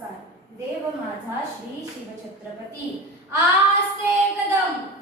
नमस्कार. देव माझा श्री शिवछत्रपती. आस्ते कदम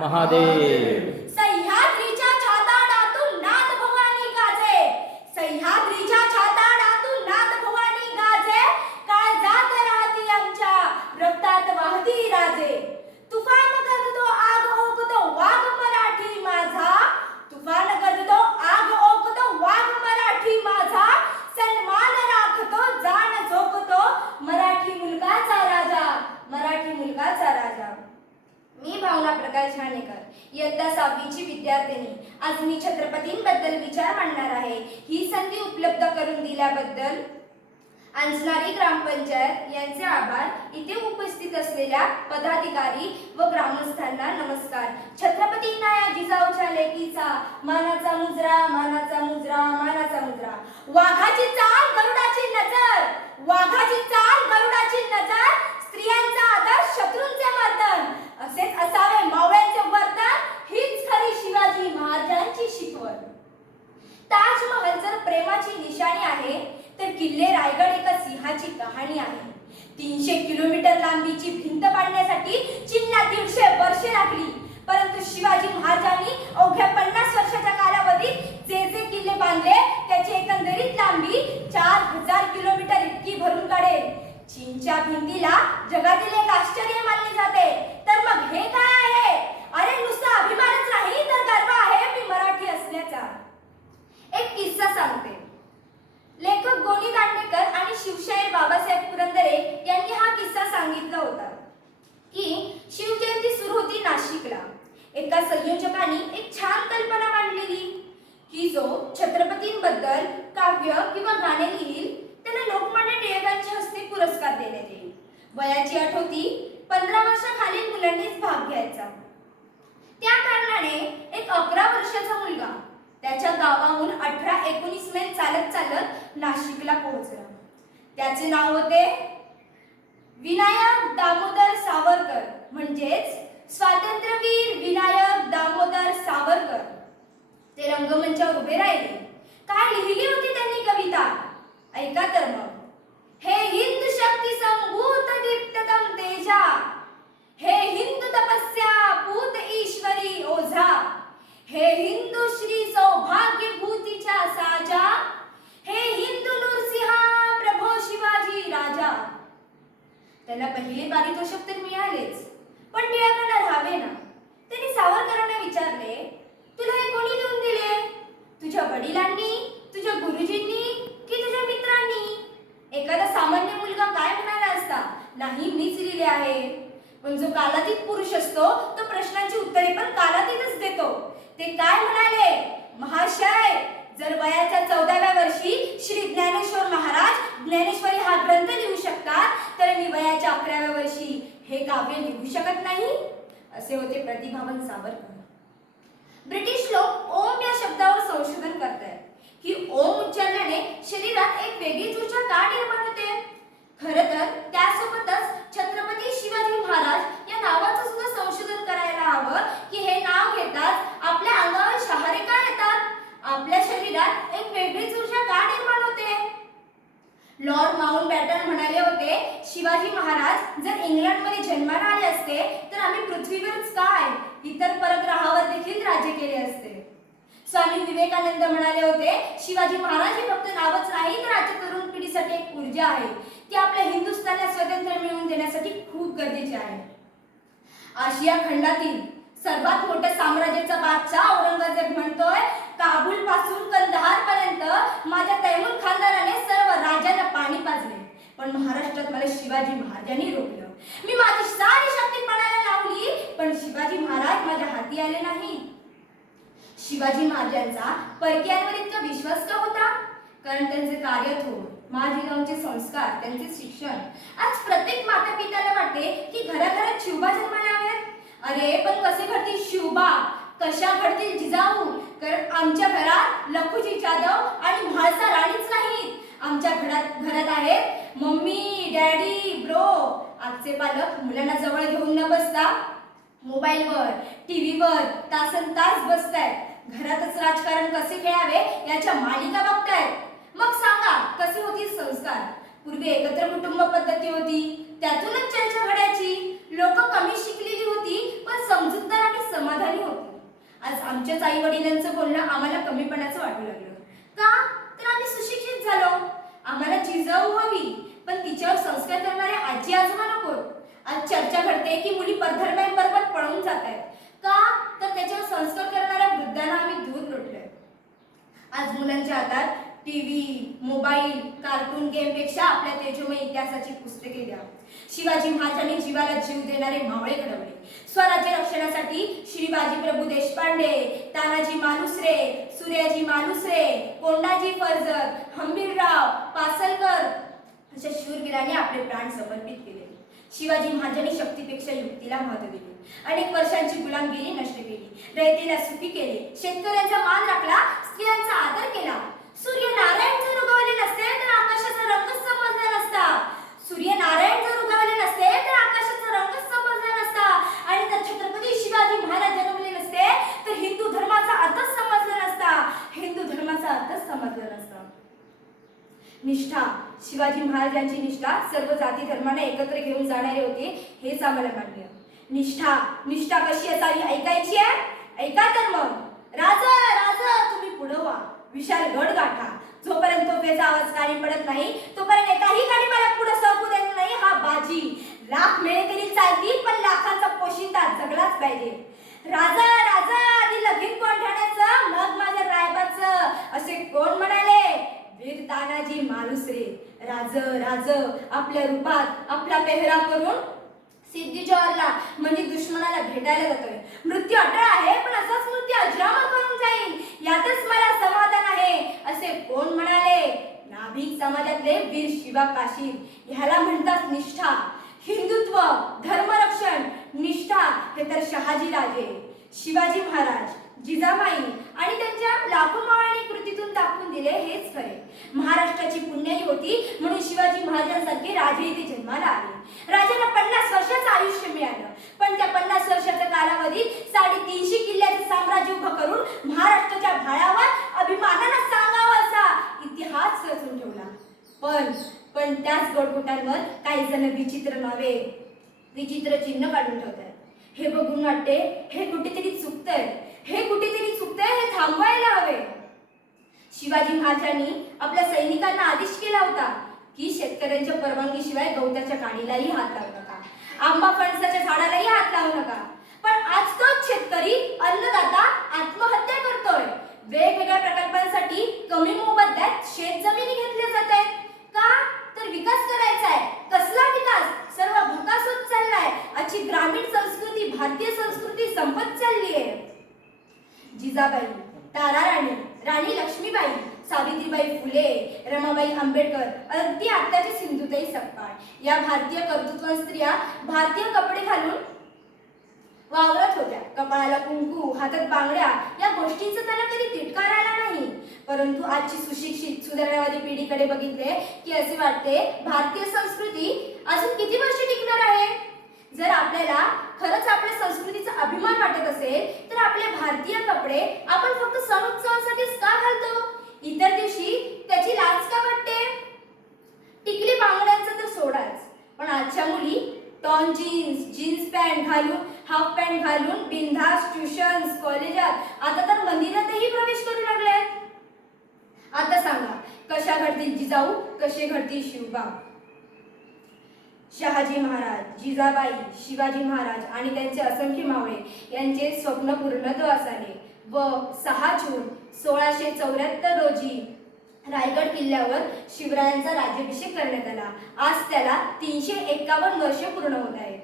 महादेव आज मी छत्रपतींबद्दल विचार मांडणार आहे. ही संधी उपलब्ध करून दिल्याबद्दल अंजनारी ग्रामपंचायत यांचे आभार. इथे उपस्थित असलेल्या पदाधिकारी व ग्रामस्थांना नमस्कार. छत्रपतींना या जिजाऊच्या लेकीचा मानाचा मुजरा मानाचा मुजरा मानाचा मुजरा. वाघाची चाल गरुडाची नजर. वाघाची चाल गरुडाची नजर. स्त्रियांचा आदर शत्रूंचे मर्दन असेच असावे मावळ्यांचे वर्तन हीच खरी शिवाजी महाराजांची शिकवण ताजमहल जर प्रेमाची निशाणी आहे तर किल्ले रायगड एका सिंहाची कहाणी आहे. तीनशे किलोमीटर लांबीची भिंत पाडण्यासाठी चीनला दीडशे वर्षे लागली. परंतु शिवाजी महाराजांनी अवघ्या पन्नास वर्ष कालावधीत जे जे किल्ले बांधले त्याची एकंदरीत लांबी चार हजार किलोमीटर इतकी भरून काढेल चीनच्या भिंतीला जगातील एक आश्चर्य मानले जाते तर मग हे काय आहे अरे नुसता अभिमानच नाही तर गर्व आहे मी मराठी असल्याचा एक किस्सा सांगते लेखक गोनी दांडेकर आणि शिवशाहीर बाबासाहेब पुरंदरे यांनी हा किस्सा सांगितला होता की शिवजयंती सुरू होती नाशिकला एका संयोजकाने एक छान कल्पना मांडलेली की जो छत्रपतींबद्दल काव्य किंवा गाणे लिहिल त्याला लोकमान्य टिळकांच्या हस्ते पुरस्कार देण्यात येईल. वयाची होती पंधरा वर्षाखालील मुलांनीच भाग घ्यायचा. त्या कारणाने एक अकरा वर्षाचा मुलगा त्याच्या गावाहून अठरा एकोणीस मैल चालत चालत नाशिकला पोहोचला. त्याचे नाव होते विनायक दामोदर सावरकर म्हणजेच स्वातंत्र्यवीर विनायक दामोदर सावरकर. ते रंगमंचावर उभे राहिले. काय लिहिली होती त्यांनी कविता? ऐका तर मग. हे हिंद शक्ती संभूत दीप्ततम तेजा. हे हिंदू तपस्या पूत ईश्वरी ओझा. हे हिंदू श्री सौभाग्य भूतीच्या साजा. हे हिंदू नृसिंहा प्रभो शिवाजी राजा. त्याला पहिले पारितोषिक तर मिळालेच पण टिळकांना राहावे ना त्यांनी सावरकरांना विचारले तुला हे कोणी लिहून दिले तुझ्या वडिलांनी तुझ्या गुरुजींनी की तुझ्या मित्रांनी एखादा सामान्य मुलगा काय म्हणाला असता नाही मीच लिहिले आहे. पण जो कालातीत पुरुष असतो तो प्रश्नांची उत्तरे पण कालातीतच देतो. ते काय म्हणाले? महाशय जर वयाच्या चौदाव्या वर्षी श्री ज्ञानेश्वर महाराज ज्ञानेश्वरी हा ग्रंथ लिहू शकतात तर मी वयाच्या अकराव्या वर्षी हे काव्य लिहू शकत नाही? असे होते प्रतिभावन सावरकर. ब्रिटिश लोक ओम या शब्दावर संशोधन करत आहेत की ओम उच्चारल्याने शरीरात एक वेगळीच ऊर्जा का निर्माण होते? खर तर त्यासोबतच छत्रपती शिवाजी महाराज या नावाचं सुद्धा संशोधन करायला हवं की हे नाव घेताच आपल्या अंगावर शहारे का येतात आपल्या शरीरात एक वेगळीच ऊर्जा का निर्माण होते लॉर्ड माउंट बॅटन म्हणाले होते शिवाजी महाराज जर इंग्लंडमध्ये जन्माला आले असते तर आम्ही पृथ्वीवरच काय इतर परग्रहावर देखील राज्य केले असते स्वामी विवेकानंद म्हणाले होते शिवाजी महाराज हे फक्त नावच नाही तर आजच्या तरुण पिढीसाठी एक ऊर्जा आहे. ती आपल्या हिंदुस्थानला स्वातंत्र्य मिळवून देण्यासाठी खूप गरजेचे आहे. आशिया खंडातील सर्वात मोठ्या साम्राज्याचा बादशाह औरंगजेब म्हणतोय काबूल पासून कंदहार पर्यंत माझ्या तैमूर खानदाराने सर्व राजांना पाणी पाजले. पण महाराष्ट्रात मला शिवाजी महाराजांनी रोखलं. मी माझी सारी शक्ती पणाला लावली पण शिवाजी महाराज माझ्या हाती आले नाही. शिवाजी महाराजांचा परक्यांवर इतका विश्वास का होता? कारण त्यांचे कार्य थोर महाजिजाऊंचे संस्कार त्यांचे शिक्षण. आज प्रत्येक माता पित्याला वाटते की घराघरात शिवबा जन्माला हव्यात अरे पण कसे घडतील शिवबा? कशा घडतील जिजाऊ? कारण आमच्या घरात लखुजी जाधव आणि म्हाळसा राणीच नाहीत. आमच्या घरात घरात आहेत मम्मी डॅडी ब्रो. आजचे पालक मुलांना जवळ घेऊन न बसता मोबाईलवर टीव्हीवर तासन तास बसतायत. घरातच राजकारण कसे खेळावे याच्या मालिका बघतायत. मग सांगा कसे होतील संस्कार? पूर्वी एकत्र कुटुंब पद्धती होती त्यातूनच चर्चा घडायची. लोक कमी शिकलेली होती पण समजूतदार आणि समाधानी होती. आज आमच्याच आई वडिलांचं बोलणं आम्हाला कमीपणाचं वाटू लागलं. का? तर आम्ही सुशिक्षित झालो. आम्हाला जिजाऊ हवी पण तिच्यावर संस्कार करणारे आजी आजोबा नको आज चर्चा घडते की मुली परधर्म्यांबरोबर पळून जात आहेत का? तर त्याच्यावर संस्कार आज मुलांच्या हातात टीव्ही मोबाईल कार्टून गेमपेक्षा आपल्या तेजोमय इतिहासाची पुस्तके द्या. शिवाजी महाराजांनी जीवाला जीव देणारे मावळे घडवले. स्वराज्य रक्षणासाठी श्री बाजीप्रभू देशपांडे तानाजी मालुसरे सूर्याजी मालुसरे कोंडाजी फर्जत हंबीरराव पासलकर अशा शूरवीरांनी आपले प्राण समर्पित केले. शिवाजी महाराजांनी शक्तीपेक्षा युक्तीला महत्त्व दिले. अनेक वर्षांची गुलामगिरी नष्ट केली. रयतेला सुखी केले. शेतकऱ्यांचा मान राखला. स्त्रियांचा आदर केला. सूर्य नारायण जर उगवले नसते तर आकाशाचा रंगच समजला नसता. सूर्य नारायण जर उगवले नसते तर आकाशाचा रंगच समजला नसता. आणि जर छत्रपती शिवाजी महाराज जन्मले नसते तर हिंदू धर्माचा अर्थच समजला नसता. हिंदू धर्माचा अर्थच समजला नसता. निष्ठा. शिवाजी महाराजांची निष्ठा सर्व जाती एकत्र घेऊन जाणारी होती हेच आम्हाला मान्य निष्ठा निष्ठा कशी असावी ऐकायची आहे? ऐका तर मग. राजा राजा तुम्ही पुढं व्हा. विशाल गड गाठा जोपर्यंत तोफेचा आवाज कानी पडत नाही तोपर्यंत एकाही गाडी मला पुढे सरकू देत नाही हा बाजी. लाख मिळे तरी चालतील पण लाखांचा पोशिंदा जगलाच पाहिजे. राजा राजा आधी लगीन कोण ठाण्याचं मग माझ्या रायबाचं. असे कोण म्हणाले? राज राज आपल्या रूपात आपला पेहरा करून सिद्धी जवाहरला म्हणजे दुश्मनाला भेटायला जातोय. मृत्यू अटळ आहे पण असाच मृत्यू अजरामर करून जाईल. यातच मला समाधान आहे असे कोण म्हणाले? नाभिक समाजातले वीर शिवा काशीर. ह्याला म्हणतात निष्ठा. हिंदुत्व धर्मरक्षण निष्ठा हे तर शहाजी राजे शिवाजी महाराज जिजाबाई आणि त्यांच्या लाखो माळाने कृतीतून दाखवून दिले हेच खरे. महाराष्ट्राची पुण्याई होती म्हणून शिवाजी महाराजांसारखे राजे इथे जन्माला आले. राजांना पन्नास वर्षाचं आयुष्य मिळालं. पण त्या पन्नास वर्षाच्या कालावधीत साडेतीनशे किल्ल्याचे साम्राज्य उभं करून महाराष्ट्राच्या भाळावर अभिमानानं सांगावा असा इतिहास रचून ठेवला. पण पण त्याच गडकोटांवर काही जण विचित्र नावे विचित्र चिन्ह काढून ठेवतात. हे बघून वाटते हे कुठेतरी चुकतंय. हे कुठेतरी चुकते हे थांबवायला हवे. शिवाजी महाराजांनी आपल्या सैनिकांना आदेश केला होता की शेतकऱ्यांच्या परवानगीशिवाय गवताच्या काडीलाही हात लावू नका. आंबा फणसाच्या झाडालाही हात लावू नका. पण आजकाल शेतकरी अन्नदाता आत्महत्या करतोय. वेगवेगळ्या प्रकल्पांसाठी कमी मोबदल्यात शेत जमिनी घेतल्या जात आहेत का? तर विकास करायचा आहे कसला विकास? सर्व भकास होत चाललाय. आजची ग्रामीण संस्कृती भारतीय संस्कृती संपत चालली आहे जिजाबाई तारा राणी राणी लक्ष्मीबाई सावित्रीबाई फुले रमाबाई आंबेडकर अगदी आत्ताची सिंधुताई सपकाळ या भारतीय कर्तृत्व स्त्रिया भारतीय कपडे घालून वावरत होत्या. कपाळाला कुंकू हातात बांगड्या या गोष्टींचा त्यांना कधी तिटकार आला नाही. परंतु आजची सुशिक्षित सुधारणावादी पिढीकडे बघितले की असे वाटते भारतीय संस्कृती अजून किती वर्ष टिकणार आहे? जर आपल्याला खरंच आपल्या संस्कृतीचा अभिमान वाटत असेल तर आपले भारतीय कपडे आपण फक्त सण उत्सवासाठीच का घालतो? इतर दिवशी त्याची लाच का वाटते? टिकली बांगड्यांचं तर सोडाच. पण आजच्या मुली टॉन जीन्स जीन्स पॅन्ट घालून हाफ पॅन्ट घालून बिनधास ट्युशन्स कॉलेजात आता तर मंदिरातही प्रवेश करू लागल्यात. आता सांगा कशा घडतील जिजाऊ कसे घडतील शिवबा शहाजी महाराज जिजाबाई शिवाजी महाराज आणि त्यांचे असंख्य मावळे यांचे स्वप्न पूर्णत्व असावे. व सहा जून सोळाशे चौऱ्याहत्तर रोजी रायगड किल्ल्यावर शिवरायांचा राज्याभिषेक करण्यात आला. आज त्याला तीनशे एक्कावन्न वर्ष पूर्ण होत आहेत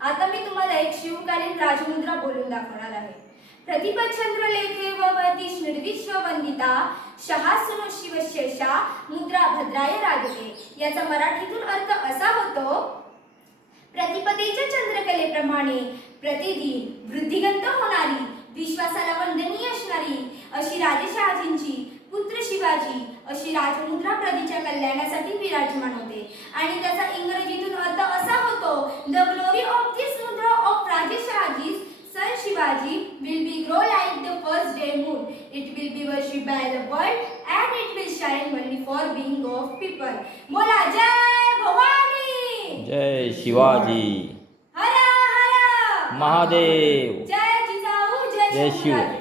आता मी तुम्हाला एक शिवकालीन राजमुद्रा बोलून दाखवणार आहे. प्रतिपचंद्र लेखे व वदिश निर्विश्व शहा शहासुनो शिवशेषा मुद्रा भद्राय राजते याचा मराठीतून अर्थ असा होतो प्रतिपदेच्या चंद्रकलेप्रमाणे प्रतिदिन वृद्धिगंत होणारी विश्वासाला वंदनीय असणारी अशी राजेशहाजींची पुत्र शिवाजी अशी राजमुद्रा प्रतीच्या कल्याणासाठी विराजमान होते. आणि त्याचा इंग्रजीतून अर्थ असा होतो the glory of this mudra of Rajeshahaji son Shivaji It will be worshipped by the world and it will shine only for being of people. Bola Jai Bhavani! Jai Shivaji! Hara Hara! Mahadev! Jai Jitau! Jai Shiva!